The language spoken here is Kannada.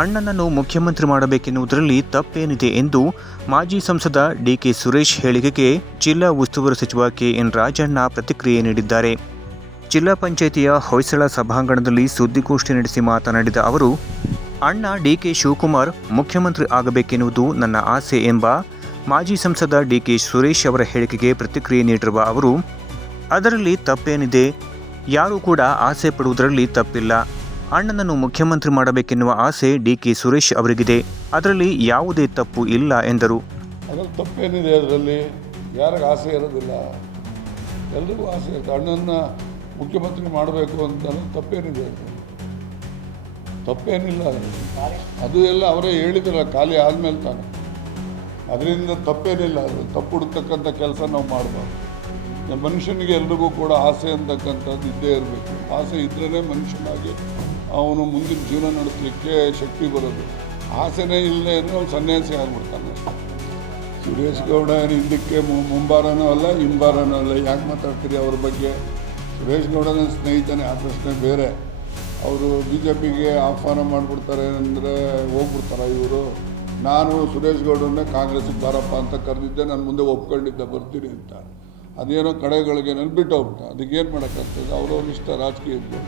ಅಣ್ಣನನ್ನು ಮುಖ್ಯಮಂತ್ರಿ ಮಾಡಬೇಕೆನ್ನುವುದರಲ್ಲಿ ತಪ್ಪೇನಿದೆ ಎಂದು ಮಾಜಿ ಸಂಸದ ಡಿಕೆ ಸುರೇಶ್ ಹೇಳಿಕೆಗೆ ಜಿಲ್ಲಾ ಉಸ್ತುವಾರಿ ಸಚಿವ ಕೆಎನ್ ರಾಜಣ್ಣ ಪ್ರತಿಕ್ರಿಯೆ ನೀಡಿದ್ದಾರೆ. ಜಿಲ್ಲಾ ಪಂಚಾಯಿತಿಯ ಹೊಯ್ಸಳ ಸಭಾಂಗಣದಲ್ಲಿ ಸುದ್ದಿಗೋಷ್ಠಿ ನಡೆಸಿ ಮಾತನಾಡಿದ ಅವರು, ಅಣ್ಣ ಡಿಕೆ ಶಿವಕುಮಾರ್ ಮುಖ್ಯಮಂತ್ರಿ ಆಗಬೇಕೆನ್ನುವುದು ನನ್ನ ಆಸೆ ಎಂಬ ಮಾಜಿ ಸಂಸದ ಡಿಕೆ ಸುರೇಶ್ ಅವರ ಹೇಳಿಕೆಗೆ ಪ್ರತಿಕ್ರಿಯೆ ನೀಡಿರುವ ಅವರು, ಅದರಲ್ಲಿ ತಪ್ಪೇನಿದೆ, ಯಾರೂ ಕೂಡ ಆಸೆ ಪಡುವುದರಲ್ಲಿ ತಪ್ಪಿಲ್ಲ. ಅಣ್ಣನನ್ನು ಮುಖ್ಯಮಂತ್ರಿ ಮಾಡಬೇಕೆನ್ನುವ ಆಸೆ ಡಿಕೆ ಸುರೇಶ್ ಅವರಿಗಿದೆ, ಅದರಲ್ಲಿ ಯಾವುದೇ ತಪ್ಪು ಇಲ್ಲ ಎಂದರು. ಅದರಲ್ಲಿ ತಪ್ಪೇನಿದೆ? ಅದರಲ್ಲಿ ಯಾರಿಗೆ ಆಸೆ ಇರೋದಿಲ್ಲ, ಎಲ್ರಿಗೂ ಆಸೆ ಇರುತ್ತೆ. ಅಣ್ಣನ ಮುಖ್ಯಮಂತ್ರಿ ಮಾಡಬೇಕು ಅಂತ ತಪ್ಪೇನಿದೆ? ತಪ್ಪೇನಿಲ್ಲ. ಅದು ಎಲ್ಲ ಅವರೇ ಹೇಳಿದ್ರಲ್ಲ, ಖಾಲಿ ಆದಮೇಲೆ ತಾನೆ. ಅದರಿಂದ ತಪ್ಪೇನಿಲ್ಲ. ಅದು ತಪ್ಪು ಹುಡುಕ್ತಕ್ಕಂಥ ಕೆಲಸ ನಾವು ಮಾಡಬಾರ್ದು. ಮನುಷ್ಯನಿಗೆ ಎಲ್ರಿಗೂ ಕೂಡ ಆಸೆ ಅಂತಕ್ಕಂಥದ್ದು ಇದ್ದೇ ಇರಬೇಕು. ಆಸೆ ಇದ್ರೇ ಮನುಷ್ಯನಾಗಿ ಅವನು ಮುಂದಿನ ಜೀವನ ನಡೆಸಲಿಕ್ಕೆ ಶಕ್ತಿ ಬರೋದು. ಆಸೆನೇ ಇಲ್ಲದೆ ಅಂದರೆ ಅವನು ಸನ್ಯಾಸಿ ಆಗ್ಬಿಡ್ತಾನೆ. ಸುರೇಶ್ ಗೌಡ ಏನು ಹಿಂದಕ್ಕೆ ಮುಂಬಾರನೂ ಅಲ್ಲ, ಹಿಂಬಾರನೂ ಅಲ್ಲ. ಯಾಕೆ ಮಾತಾಡ್ತೀರಿ ಅವ್ರ ಬಗ್ಗೆ? ಸುರೇಶ್ ಗೌಡ ನನ್ನ ಸ್ನೇಹಿತನೇ, ಆ ಪ್ರಶ್ನೆ ಬೇರೆ. ಅವರು BJPಗೆ ಆಹ್ವಾನ ಮಾಡಿಬಿಡ್ತಾರೆ ಅಂದರೆ ಹೋಗ್ಬಿಡ್ತಾರೆ ಇವರು. ನಾನು ಸುರೇಶ್ ಗೌಡರನ್ನೇ ಕಾಂಗ್ರೆಸ್ಸಿಗೆ ಬಾರಪ್ಪ ಅಂತ ಕರೆದಿದ್ದೆ, ನಾನು ಮುಂದೆ ಒಪ್ಕೊಂಡಿದ್ದೆ ಬರ್ತೀನಿ ಅಂತ. ಅದೇನೋ ಕಡೆಗಳಿಗೆ ನೆನ್ಬಿಟ್ಟು ಹೋಗ್ಬಿಟ್ಟು ಅದಕ್ಕೇನು ಮಾಡೋಕ್ಕಾಗ್ತದೆ? ಅವ್ರವ್ರ ಇಷ್ಟ ರಾಜಕೀಯದ್ದು.